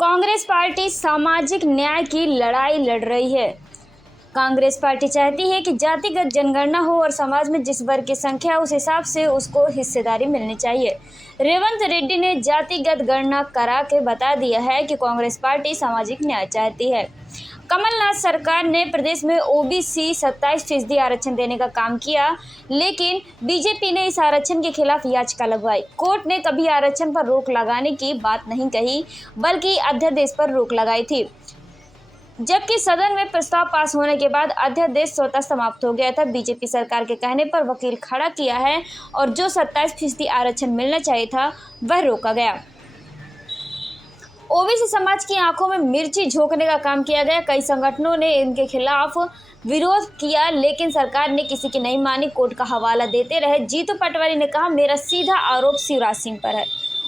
Congress party सामाजिक न्याय की लड़ाई लड़ रही है। कांग्रेस पार्टी चाहती है कि जातिगत जनगणना हो और समाज में जिस वर्ग की संख्या है उस हिसाब से उसको हिस्सेदारी मिलनी चाहिए। रेवंत रेड्डी ने जातिगत गणना करा के बता दिया है कि कांग्रेस पार्टी सामाजिक न्याय चाहती है। कमलनाथ सरकार ने प्रदेश में ओबीसी 27% आरक्षण देने का काम किया, लेकिन बीजेपी ने इस आरक्षण के खिलाफ याचिका लगवाई। कोर्ट ने कभी आरक्षण पर रोक लगाने की बात नहीं कही, बल्कि अध्यादेश पर रोक लगाई थी, जबकि सदन में प्रस्ताव पास होने के बाद अध्यादेश स्वतः समाप्त हो गया था। बीजेपी सरकार के कहने पर वकील खड़ा किया है और जो 27% आरक्षण मिलना चाहिए था वह रोका गया। ओबीसी समाज की आंखों में मिर्ची झोंकने का काम किया गया। कई संगठनों ने इनके खिलाफ विरोध किया, लेकिन सरकार ने किसी की नहीं मानी। कोर्ट का हवाला देते रहे जीतू पटवारी ने कहा, मेरा सीधा आरोप शिवराज सिंह पर है।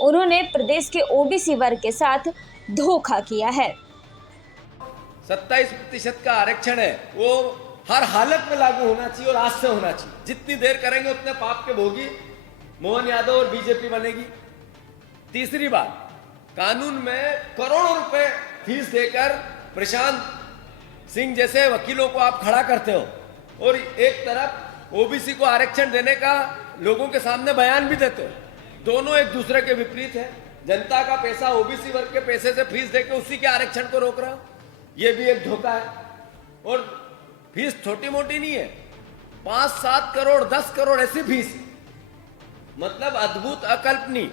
उन्होंने प्रदेश के ओबीसी वर्ग के साथ धोखा किया है। 27% का आरक्षण है वो हर हालत में लागू होना चाहिए और आज से होना चाहिए। जितनी देर करेंगे उतने पाप के भोगी मोहन यादव और बीजेपी बनेगी। तीसरी बात, कानून में करोड़ों रुपए फीस देकर प्रशांत सिंह जैसे वकीलों को आप खड़ा करते हो और एक तरफ ओबीसी को आरक्षण देने का लोगों के सामने बयान भी देते हो। दोनों एक दूसरे के विपरीत है। जनता का पैसा ओबीसी वर्ग के पैसे से फीस देकर उसी के आरक्षण को रोक रहा हो, ये भी एक धोखा है। और फीस छोटी मोटी नहीं है, 5-7 करोड़ 10 करोड़ ऐसी फीस, मतलब अद्भुत अकल्पनीय।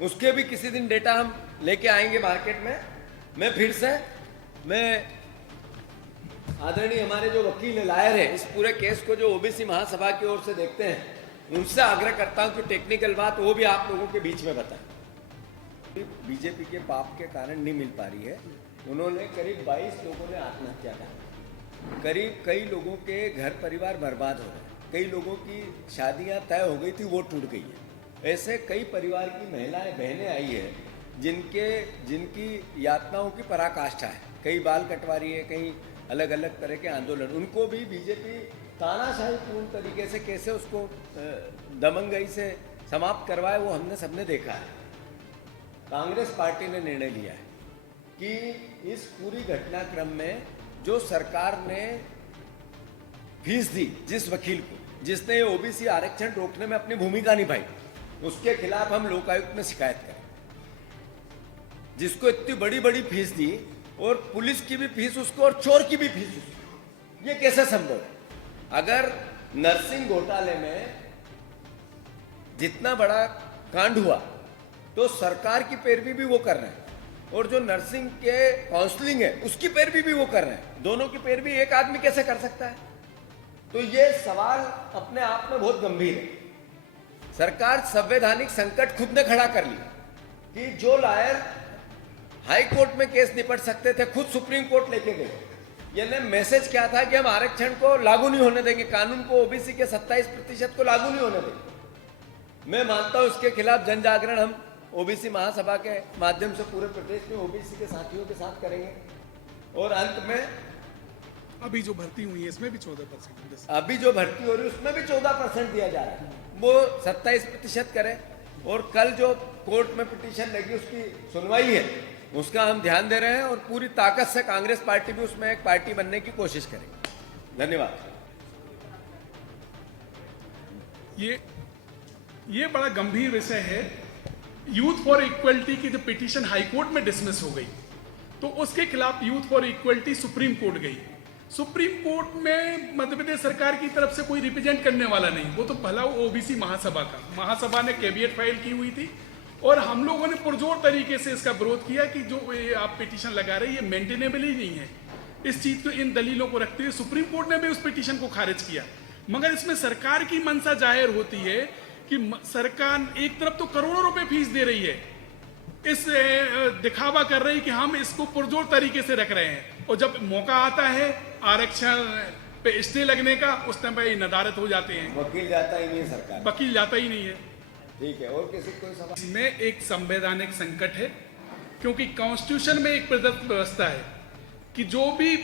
उसके भी किसी दिन डेटा हम लेके आएंगे मार्केट में। मैं आदरणीय हमारे जो वकील लायर है इस पूरे केस को, जो ओबीसी महासभा की ओर से देखते हैं, उनसे आग्रह करता हूं कि टेक्निकल बात वो भी आप लोगों के बीच में बताएं। बीजेपी के पाप के कारण नहीं मिल पा रही है। उन्होंने करीब 22 लोगों ने आत्महत्या कर, करीब कई लोगों के घर परिवार बर्बाद हो रहे हैं, कई लोगों की शादियां तय हो गई थी वो टूट गई है। ऐसे कई परिवार की महिलाएं बहनें आई है जिनकी यातनाओं की पराकाष्ठा है। कई बाल कटवा रही है, कई अलग अलग तरह के आंदोलन। उनको भी बीजेपी तानाशाही पूर्ण तरीके से कैसे उसको दमंगई से समाप्त करवाए वो हमने सबने देखा है। कांग्रेस पार्टी ने निर्णय लिया है कि इस पूरी घटनाक्रम में जो सरकार ने फीस दी जिस वकील को, जिसने ओबीसी आरक्षण रोकने में अपनी भूमिका निभाई, उसके खिलाफ हम लोकायुक्त में शिकायत करें। जिसको इतनी बड़ी बड़ी फीस दी और पुलिस की भी फीस उसको और चोर की भी फीस उसको, ये कैसे संभव है? अगर नर्सिंग घोटाले में जितना बड़ा कांड हुआ तो सरकार की पैरवी भी वो कर रहे हैं और जो नर्सिंग के काउंसलिंग है उसकी पैरवी भी वो कर रहे हैं। दोनों की पैरवी एक आदमी कैसे कर सकता है? तो ये सवाल अपने आप में बहुत गंभीर है। सरकार संवैधानिक संकट खुद ने खड़ा कर लिया कि जो लायर हाई कोर्ट में केस निपट सकते थे खुद सुप्रीम कोर्ट लेके गए। यानी मैसेज क्या था कि हम आरक्षण को लागू नहीं होने देंगे, कानून को ओबीसी के 27% को लागू नहीं होने देंगे। मैं मानता हूं इसके खिलाफ जन जागरण हम ओबीसी महासभा के माध्यम से पूरे प्रदेश में ओबीसी के साथियों के साथ करेंगे। और अंत में अभी जो भर्ती हुई है इसमें भी 14%, अभी जो भर्ती हो रही है उसमें भी 14% दिया जा रहा है, वो 27% करें। और कल जो कोर्ट में पिटीशन लगी उसकी सुनवाई है, उसका हम ध्यान दे रहे हैं और पूरी ताकत से कांग्रेस पार्टी भी उसमें एक पार्टी बनने की कोशिश करेगी। धन्यवाद। ये बड़ा गंभीर विषय है। यूथ फॉर इक्वलिटी की जो पिटीशन हाई कोर्ट में डिसमिस हो गई, तो उसके खिलाफ youth for equality supreme court गई। सुप्रीम कोर्ट में मध्य प्रदेश सरकार की तरफ से कोई रिप्रेजेंट करने वाला नहीं, वो तो भला ओबीसी महासभा का, महासभा ने कैविएट फाइल की हुई थी और हम लोगों ने पुरजोर तरीके से इसका विरोध किया कि जो आप पिटीशन लगा रहे हैं ये मेंटेनेबल ही नहीं है। इस चीज को, इन दलीलों को रखते हुए सुप्रीम कोर्ट ने भी उस पिटीशन को खारिज किया। मगर इसमें सरकार की मंशा जाहिर होती है कि सरकार एक तरफ तो करोड़ों रुपए फीस दे रही है, इस दिखावा कर रही कि हम इसको पुरजोर तरीके से रख रहे हैं, और जब मौका आता है आरक्षण पे स्टे लगने का उस टाइम पे नदारत हो जाते हैं। वकील जाता ही नहीं है, सरकार वकील जाता ही नहीं है। ठीक है, और किसी कोई सवाल? इसमें एक संवैधानिक संकट है, क्योंकि कॉन्स्टिट्यूशन में एक प्रदत्त व्यवस्था है कि जो भी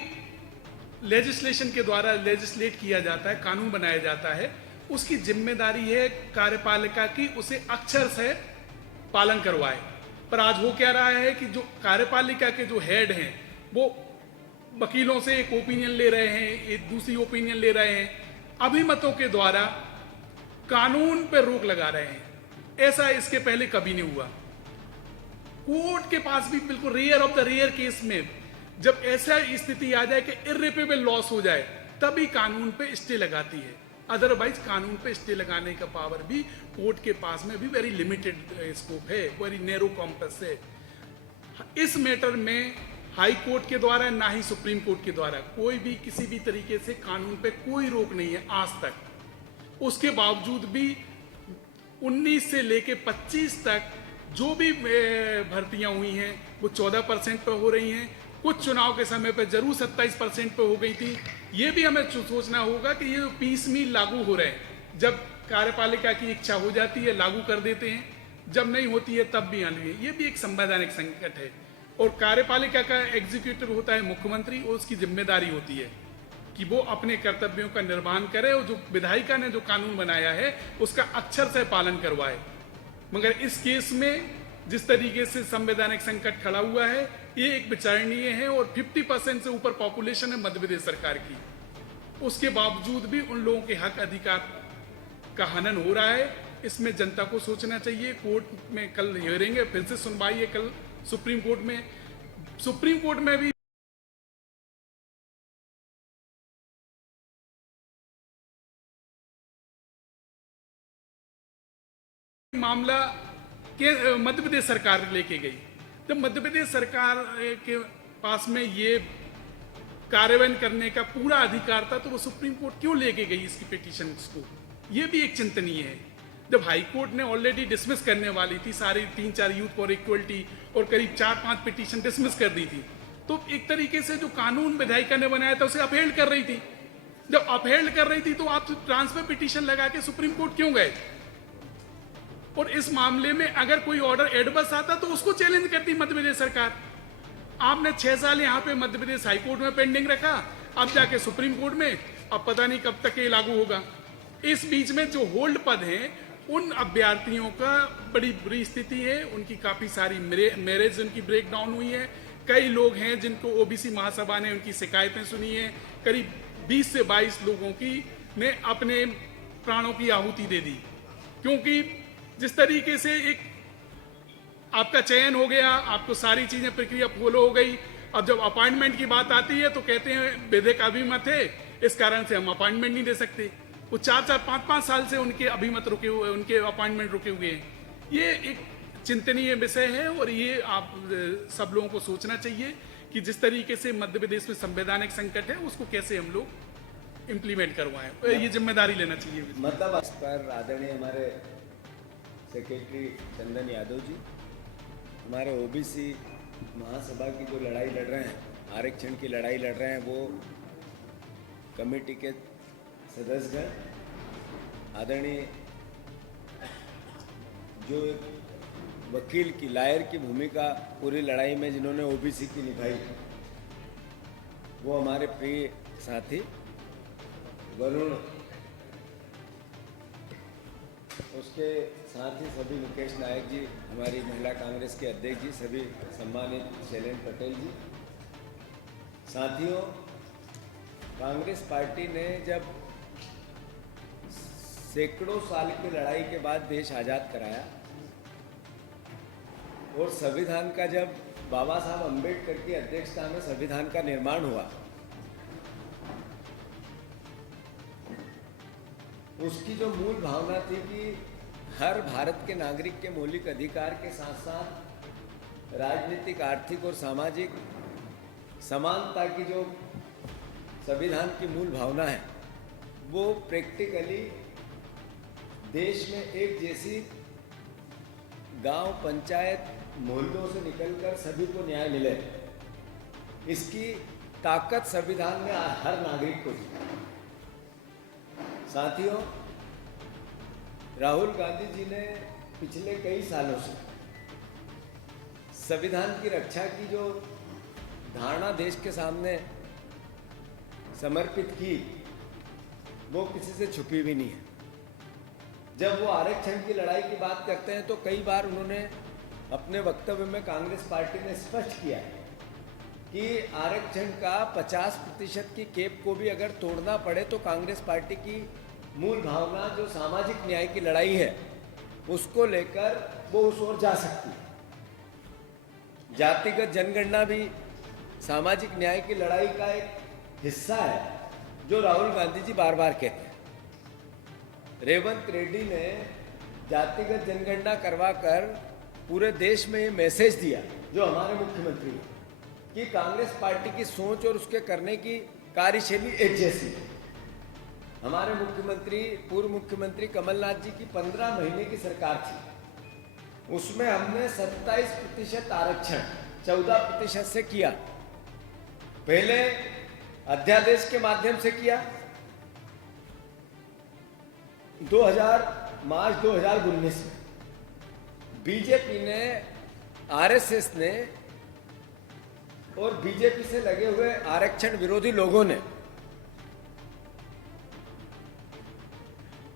लेजिस्लेशन के द्वारा लेजिस्लेट किया जाता है, कानून बनाया जाता है, उसकी जिम्मेदारी है कार्यपालिका की उसे अक्षर से पालन करवाए। पर आज हो क्या रहा है कि जो कार्यपालिका के जो हेड हैं वो वकीलों से एक ओपिनियन ले रहे हैं, एक दूसरी ओपिनियन ले रहे हैं, अभिमतों के द्वारा कानून पर रोक लगा रहे हैं। ऐसा इसके पहले कभी नहीं हुआ। कोर्ट के पास भी बिल्कुल rare of the rare case में जब ऐसा स्थिति आ जाए कि इर्रिपेबल लॉस हो जाए तभी कानून पे स्टे लगाती है, अदरवाइज कानून पे स्टे लगाने का पावर भी कोर्ट के पास में भी वेरी लिमिटेड स्कोप है, वेरी नैरो कॉम्पस है। इस मैटर में हाई कोर्ट के द्वारा ना ही सुप्रीम कोर्ट के द्वारा कोई भी किसी भी तरीके से कानून पे कोई रोक नहीं है आज तक। उसके बावजूद भी 19 से लेके 25 तक जो भी भर्तियां हुई हैं वो 14% पर हो रही हैं। कुछ चुनाव के समय पर जरूर 27% पर हो गई थी। ये भी हमें सोचना होगा कि ये जो पीसमील लागू हो रहे हैं, जब कार्यपालिका की इच्छा हो जाती है लागू कर देते हैं, जब नहीं होती है तब भी आनी है। ये भी एक संवैधानिक संकट है और कार्यपालिका का एग्जीक्यूटिव होता है मुख्यमंत्री और उसकी जिम्मेदारी होती है कि वो अपने कर्तव्यों का निर्वहन करे और जो विधायिका ने जो कानून बनाया है उसका अक्षर से पालन करवाए। मगर इस केस में जिस तरीके से संवैधानिक संकट खड़ा हुआ है ये एक विचारणीय है और 50% से ऊपर पॉपुलेशन है मध्य प्रदेश सरकार की, उसके बावजूद भी उन लोगों के हक अधिकार का हनन हो रहा है। इसमें जनता को सोचना चाहिए। कोर्ट में कल हियरिंग है, फिर से सुनवाई है कल सुप्रीम कोर्ट में। सुप्रीम कोर्ट में भी मामला के मध्य प्रदेश सरकार लेके गई। जब मध्य प्रदेश सरकार के पास में ये कार्यान्वयन करने का पूरा अधिकार था तो वो सुप्रीम कोर्ट क्यों लेके गई इसकी पिटीशंस को, ये भी एक चिंतनीय है। जब हाई कोर्ट ने ऑलरेडी डिसमिस करने वाली थी सारी 3-4 यूथ फॉर इक्वलिटी और करीब 4-5 पिटीशन डिसमिस कर दी थी, तो एक तरीके से जो कानून विधायिका ने बनाया था उसे अपहेल्ड कर रही थी। जब अपहेल्ड कर रही थी तो आप ट्रांसफर पिटीशन लगा के सुप्रीम कोर्ट क्यों गए? और इस मामले में अगर कोई ऑर्डर एडवर्स आता तो उसको चैलेंज करती मध्य प्रदेश सरकार। आपने 6 साल यहाँ पे मध्य प्रदेश हाई कोर्ट में पेंडिंग रखा, अब जाके सुप्रीम कोर्ट में, अब पता नहीं कब तक ये लागू होगा। इस बीच में जो होल्ड पद हैं उन अभ्यर्थियों का बड़ी बुरी स्थिति है, उनकी काफी सारी मैरिज उनकी ब्रेक डाउन हुई है। कई लोग हैं जिनको ओबीसी महासभा ने उनकी शिकायतें सुनी है, करीब 20 से 22 लोगों की ने अपने प्राणों की आहुति दे दी, क्योंकि जिस तरीके से एक आपका चयन हो गया, आपको सारी चीजें प्रक्रिया फॉलो हो गई। अब जब अपॉइंटमेंट की बात आती है तो कहते हैं विधिक अभिमत है, इस कारण से हम अपॉइंटमेंट नहीं दे सकते। वो 4-4, 5-5 साल से उनके अभिमत रुके हुए, उनके अपॉइंटमेंट रुके हुए हैं। ये एक चिंतनीय विषय है और ये आप सब लोगों को सोचना चाहिए कि जिस तरीके से मध्य प्रदेश में संवैधानिक संकट है उसको कैसे हम लोग इम्प्लीमेंट करवाएं, ये जिम्मेदारी लेना चाहिए। मतलब इस पर आदरणीय हमारे सेक्रेटरी चंदन यादव जी हमारे ओबीसी महासभा की जो लड़ाई लड़ रहे हैं, आरक्षण की लड़ाई लड़ रहे हैं, वो कमेटी के सदस्यगण आदरणीय जो एक वकील की लायर की भूमिका पूरी लड़ाई में जिन्होंने ओबीसी की निभाई, वो हमारे प्रिय साथी वरुण, उसके साथ ही सभी मुकेश नायक जी, हमारी महिला कांग्रेस के अध्यक्ष जी, सभी सम्मानित शैलेंद्र पटेल जी। साथियों, कांग्रेस पार्टी ने जब सैकड़ों साल की लड़ाई के बाद देश आज़ाद कराया और संविधान का जब बाबा साहब अम्बेडकर की अध्यक्षता में संविधान का निर्माण हुआ, उसकी जो मूल भावना थी कि हर भारत के नागरिक के मौलिक अधिकार के साथ साथ राजनीतिक, आर्थिक और सामाजिक समानता की जो संविधान की मूल भावना है वो प्रैक्टिकली देश में एक जैसी गांव, पंचायत, मोहल्लों से निकलकर सभी को न्याय मिले, इसकी ताकत संविधान में हर नागरिक को दी। साथियों, राहुल गांधी जी ने पिछले कई सालों से संविधान की रक्षा की जो धारणा देश के सामने समर्पित की, वो किसी से छुपी भी नहीं है। जब वो आरक्षण की लड़ाई की बात करते हैं तो कई बार उन्होंने अपने वक्तव्य में कांग्रेस पार्टी ने स्पष्ट किया है कि आरक्षण का 50% की केप को भी अगर तोड़ना पड़े तो कांग्रेस पार्टी की मूल भावना जो सामाजिक न्याय की लड़ाई है उसको लेकर वो उस ओर जा सकती है। जातिगत जनगणना भी सामाजिक न्याय की लड़ाई का एक हिस्सा है जो राहुल गांधी जी बार बार कहते हैं। रेवंत रेड्डी ने जातिगत जनगणना करवाकर पूरे देश में ये मैसेज दिया जो हमारे मुख्यमंत्री हैं कि कांग्रेस पार्टी की सोच और उसके करने की कार्यशैली एक जैसी है। हमारे मुख्यमंत्री पूर्व मुख्यमंत्री कमलनाथ जी की 15 महीने की सरकार थी, उसमें हमने 27% आरक्षण 14% से किया। पहले अध्यादेश के माध्यम से किया, मार्च 2019 में बीजेपी ने, आरएसएस ने और बीजेपी से लगे हुए आरक्षण विरोधी लोगों ने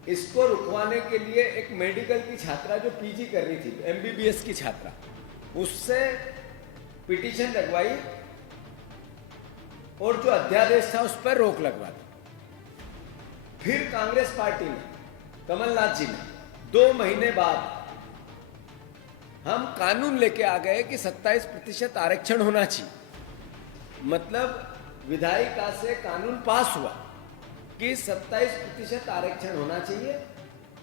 इसको रुकवाने के लिए एक मेडिकल की छात्रा जो पीजी कर रही थी, एमबीबीएस की छात्रा, उससे पिटीशन लगवाई और जो अध्यादेश था उस पर रोक लगवा दी। फिर कांग्रेस पार्टी ने, कमलनाथ जी ने 2 महीने बाद हम कानून लेके आ गए कि 27% आरक्षण होना चाहिए। मतलब विधायिका से कानून पास हुआ कि 27% आरक्षण होना चाहिए,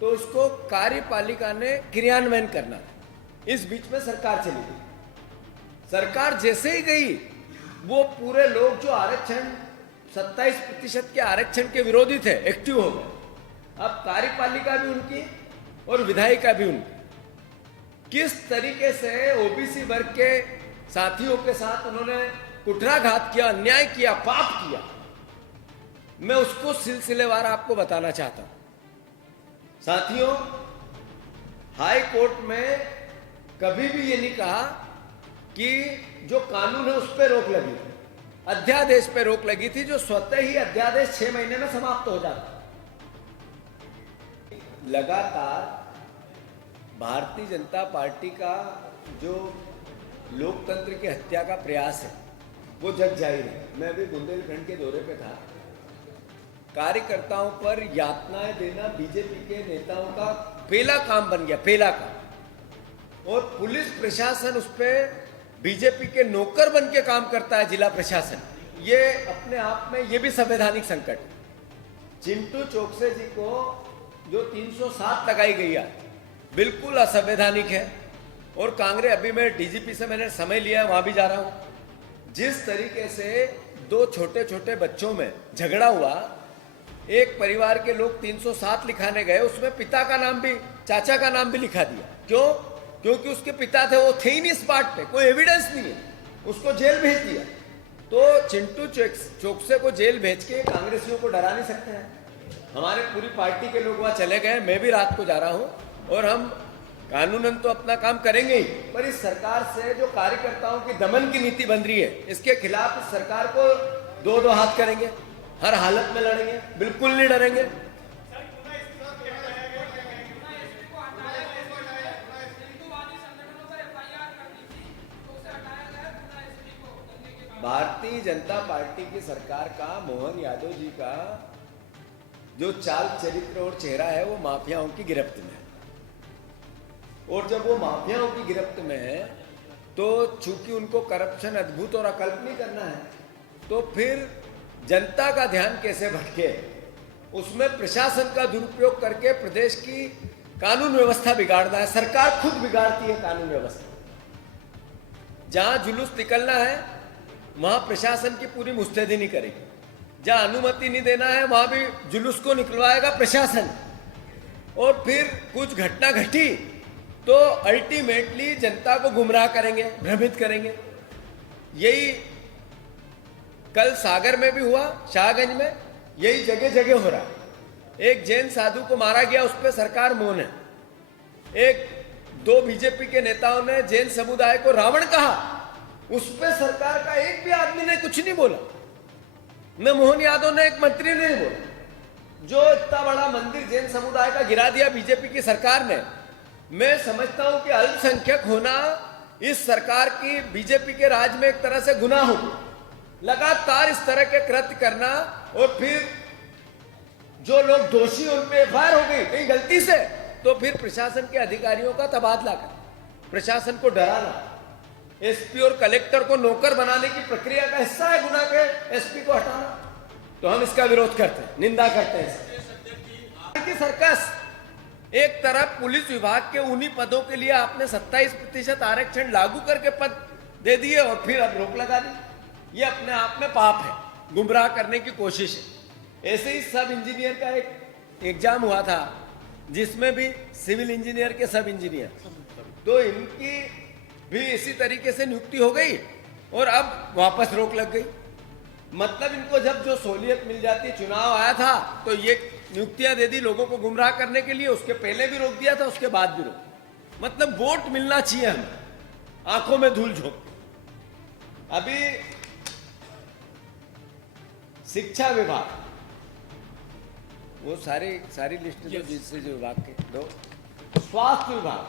तो उसको कार्यपालिका ने क्रियान्वयन करना था। इस बीच में सरकार चली गई। सरकार जैसे ही गई वो पूरे लोग जो आरक्षण 27% के आरक्षण के विरोधी थे एक्टिव हो गए। अब कार्यपालिका भी उनकी और विधायिका भी उनकी। किस तरीके से ओबीसी वर्ग के साथियों के साथ उन्होंने कुठाराघात किया, अन्याय किया, पाप किया, मैं उसको सिलसिलेवार आपको बताना चाहता हूं। साथियों, हाई कोर्ट में कभी भी ये नहीं कहा कि जो कानून है उस पर रोक लगी थी, अध्यादेश पे रोक लगी थी, जो स्वतः ही अध्यादेश 6 महीने में समाप्त हो जाता। लगातार भारतीय जनता पार्टी का जो लोकतंत्र की हत्या का प्रयास है वो जग जाहिर है। मैं अभी बुंदेलखंड के दौरे पे था। कार्यकर्ताओं पर यातनाएं देना बीजेपी के नेताओं का पहला काम बन गया, पहला काम। और पुलिस प्रशासन उस पर बीजेपी के नौकर बन के काम करता है, जिला प्रशासन। ये अपने आप में ये भी संवैधानिक संकट है। चिंटू चोकसे जी को जो 307 लगाई गई है बिल्कुल असंवैधानिक है। और कांग्रेस, अभी मैं डीजीपी से मैंने समय लिया, वहां भी जा रहा हूं। जिस तरीके से 2 छोटे छोटे बच्चों में झगड़ा हुआ, एक परिवार के लोग 307 लिखाने गए, उसमें पिता का नाम भी, चाचा का नाम भी लिखा दिया। क्यों? क्योंकि उसके पिता थे, वो थे ही नहीं स्पॉट पे, कोई एविडेंस नहीं है, उसको जेल भेज दिया। तो चिंटू चोकसे को जेल भेज के कांग्रेसियों को डरा नहीं सकते हैं। हमारे पूरी पार्टी के लोग वहां चले गए, मैं भी रात को जा रहा हूं, और हम कानूनन तो अपना काम करेंगे ही, पर इस सरकार से जो कार्यकर्ताओं की दमन की नीति बन रही है, इसके खिलाफ इस सरकार को 2-2 हाथ करेंगे, हर हालत में लड़ेंगे, बिल्कुल नहीं डरेंगे। भारतीय जनता पार्टी की सरकार का, मोहन यादव जी का जो चाल चरित्र और चेहरा है वो माफियाओं की गिरफ्त में है। और जब वो माफियाओं की गिरफ्त में है तो चूंकि उनको करप्शन अद्भुत और अकल्पनीय करना है, तो फिर जनता का ध्यान कैसे भटके, उसमें प्रशासन का दुरुपयोग करके प्रदेश की कानून व्यवस्था बिगाड़ना है। सरकार खुद बिगाड़ती है कानून व्यवस्था। जहां जुलूस निकलना है वहां प्रशासन की पूरी मुस्तैदी नहीं करेगी, जहां अनुमति नहीं देना है वहां भी जुलूस को निकलवाएगा प्रशासन। और फिर कुछ घटना घटी तो अल्टीमेटली जनता को गुमराह करेंगे, भ्रमित करेंगे। यही कल सागर में भी हुआ, शाहगंज में, यही जगह जगह हो रहा है। एक जैन साधु को मारा गया, उस पर सरकार मौन है। 1-2 बीजेपी के नेताओं ने जैन समुदाय को रावण कहा, उस पर सरकार का एक भी आदमी ने कुछ नहीं बोला, न मोहन यादव ने, एक मंत्री ने नहीं बोला। जो इतना बड़ा मंदिर जैन समुदाय का गिरा दिया बीजेपी की सरकार ने, मैं समझता हूं कि अल्पसंख्यक होना इस सरकार की बीजेपी के राज में एक तरह से गुनाह हो। लगातार इस तरह के कृत्य करना और फिर जो लोग दोषी उन पे एफआईआर हो गई कहीं गलती से, तो फिर प्रशासन के अधिकारियों का तबादला कर, प्रशासन को डराना, एसपी और कलेक्टर को नौकर बनाने की प्रक्रिया का हिस्सा है गुना के एसपी को हटाना। तो हम इसका विरोध करते हैं, निंदा करते हैं। कि सर्कस एक तरफ पुलिस विभाग के उन्हीं पदों के लिए आपने 27% आरक्षण लागू करके पद दे दिए और फिर अब रोक लगा दी। ये अपने आप में पाप है, गुमराह करने की कोशिश है। ऐसे ही सब इंजीनियर का एक एग्जाम हुआ था जिसमें भी सिविल इंजीनियर के सब इंजीनियर, तो इनकी भी इसी तरीके से नियुक्ति हो गई और अब वापस रोक लग गई। मतलब इनको जब जो सहूलियत मिल जाती, चुनाव आया था तो ये नियुक्तियां दे दी लोगों को गुमराह करने के लिए, उसके पहले भी रोक दिया था, उसके बाद भी रोक। मतलब वोट मिलना चाहिए हमें, आंखों में धूल झोंक। अभी शिक्षा विभाग, वो सारी लिस्ट दो जिससे जो विभाग के दो, स्वास्थ्य विभाग,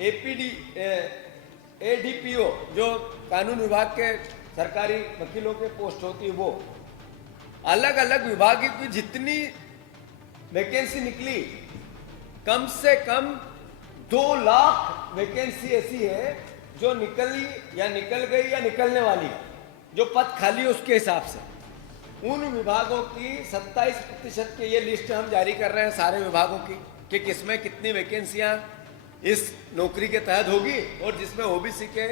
एपीडी एडीपीओ जो कानून विभाग के सरकारी वकीलों के पोस्ट होती है, वो अलग अलग विभागों की जितनी वैकेंसी निकली, कम से कम 2 लाख वैकेंसी ऐसी है जो निकली या निकल गई या निकलने वाली है, जो पद खाली है उसके हिसाब से। उन विभागों की 27% की ये लिस्ट हम जारी कर रहे हैं सारे विभागों की, कि किसमें कितनी वैकेंसियां इस नौकरी के तहत होगी और जिसमें ओबीसी के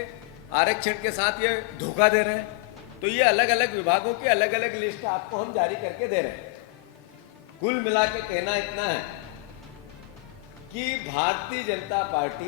आरक्षण के साथ ये धोखा दे रहे हैं। तो ये अलग अलग विभागों की अलग अलग लिस्ट आपको हम जारी करके दे रहे हैं। कुल मिला के कहना इतना है कि भारतीय जनता पार्टी